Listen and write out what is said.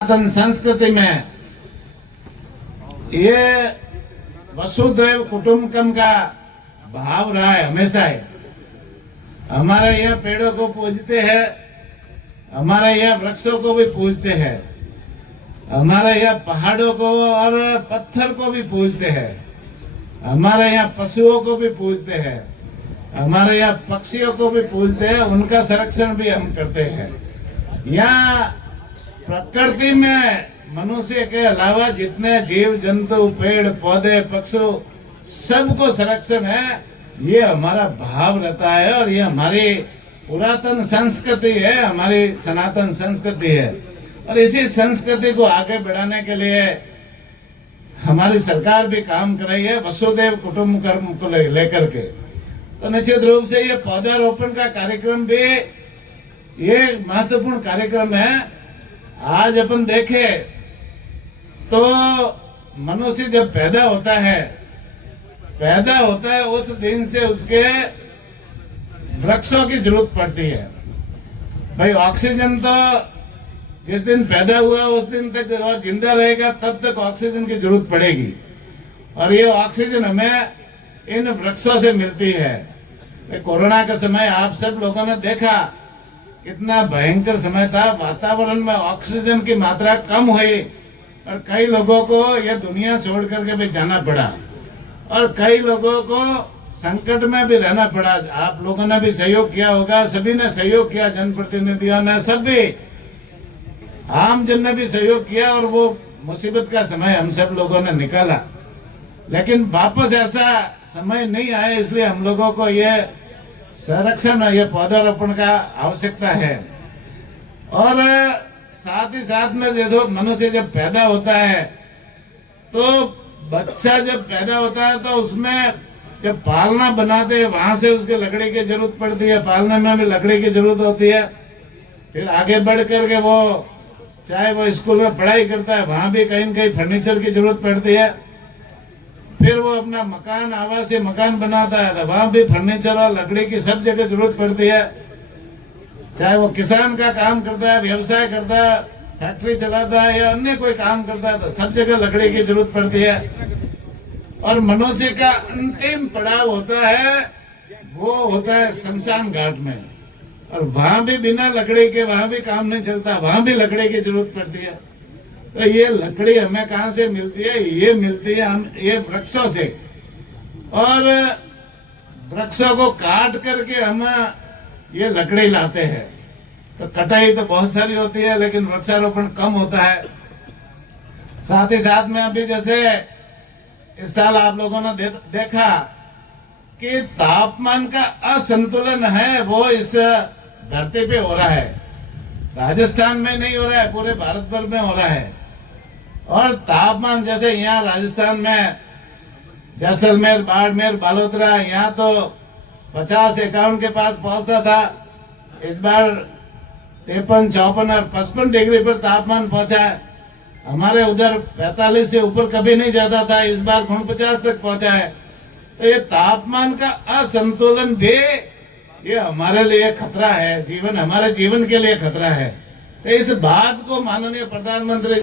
सनातन संस्कृति में ये वसुधैव कुटुंबकम का भाव रहा है हमेशा ही। हमारे यहाँ पेड़ों को पूजते हैं, हमारे यहाँ वृक्षों को भी पूजते हैं, हमारे यहाँ पहाड़ों को और पत्थर को भी पूजते हैं, हमारे यहाँ पशुओं को भी पूजते हैं, हमारे यहाँ पक्षियों को भी पूजते हैं, उनका संरक्षण भी हम करते हैं। यहाँ प्रकृति में मनुष्य के अलावा जितने जीव जंतु पेड़ पौधे पक्षु सबको संरक्षण है, ये हमारा भाव रहता है और ये हमारी पुरातन संस्कृति है, हमारी सनातन संस्कृति है। और इसी संस्कृति को आगे बढ़ाने के लिए हमारी सरकार भी काम कर रही है वसुधैव कुटुंबकम को लेकर के। तो निश्चित रूप से ये पौधारोपण का कार्यक्रम भी ये महत्वपूर्ण कार्यक्रम है। आज अपन देखे तो मनुष्य जब पैदा होता है उस दिन से उसके वृक्षों की जरूरत पड़ती है। भाई ऑक्सीजन तो जिस दिन पैदा हुआ उस दिन तक और जिंदा रहेगा तब तक ऑक्सीजन की जरूरत पड़ेगी, और ये ऑक्सीजन हमें इन वृक्षों से मिलती है। कोरोना का समय आप सब लोगों ने देखा कितना भयंकर समय था, वातावरण में ऑक्सीजन की मात्रा कम हुई और कई लोगों को यह दुनिया छोड़ करके भी जाना पड़ा और कई लोगों को संकट में भी रहना पड़ा। आप लोगों ने भी सहयोग किया होगा, सभी ने सहयोग किया, जनप्रतिनिधियों ने, सब भी आम जन ने भी सहयोग किया और वो मुसीबत का समय हम सब लोगों ने निकाला। लेकिन वापस ऐसा समय नहीं आया, इसलिए हम लोगों को ये संरक्षण ये पौधारोपण का आवश्यकता है। और साथ ही साथ में देखो मनुष्य जब पैदा होता है तो बच्चा जब पैदा होता है तो उसमें जब पालना बनाते हैं वहां से उसके लकड़ी की जरूरत पड़ती है, पालने में भी लकड़ी की जरूरत होती है। फिर आगे बढ़ करके वो चाहे वो स्कूल में पढ़ाई करता है वहां भी कहीं न कहीं फर्नीचर की जरूरत पड़ती है। फिर वो अपना मकान आवासीय मकान बनाता है तो वहां भी फर्नीचर और लकड़ी की सब जगह जरूरत पड़ती है। चाहे वो किसान का काम करता है, व्यवसाय करता है, फैक्ट्री चलाता है या अन्य कोई काम करता है तो सब जगह लकड़ी की जरूरत पड़ती है। और मनुष्य का अंतिम पड़ाव होता है वो होता है शमशान घाट में, और वहां भी बिना लकड़ी के वहां भी काम नहीं चलता, वहां भी लकड़ी की जरूरत पड़ती है। तो ये लकड़ी हमें कहाँ से मिलती है? ये मिलती है हम ये वृक्षों से, और वृक्षों को काट करके हम ये लकड़ी लाते हैं। तो कटाई तो बहुत सारी होती है लेकिन वृक्षारोपण कम होता है। साथ ही साथ में अभी जैसे इस साल आप लोगों ने देखा कि तापमान का असंतुलन है वो इस धरती पे हो रहा है। राजस्थान में नहीं हो रहा है, पूरे भारत भर में हो रहा है। और तापमान जैसे यहाँ राजस्थान में जैसलमेर बाड़मेर बालोतरा यहाँ तो 50-51 के पास पहुंचता था, इस बार 53, 54 और 55 डिग्री पर तापमान पहुंचा है। हमारे उधर 45 से ऊपर कभी नहीं जाता था, इस बार 49 तक पहुंचा है। तो ये तापमान का असंतुलन भी ये हमारे लिए खतरा है, हमारे जीवन के लिए खतरा है। तो इस बात को माननीय प्रधानमंत्री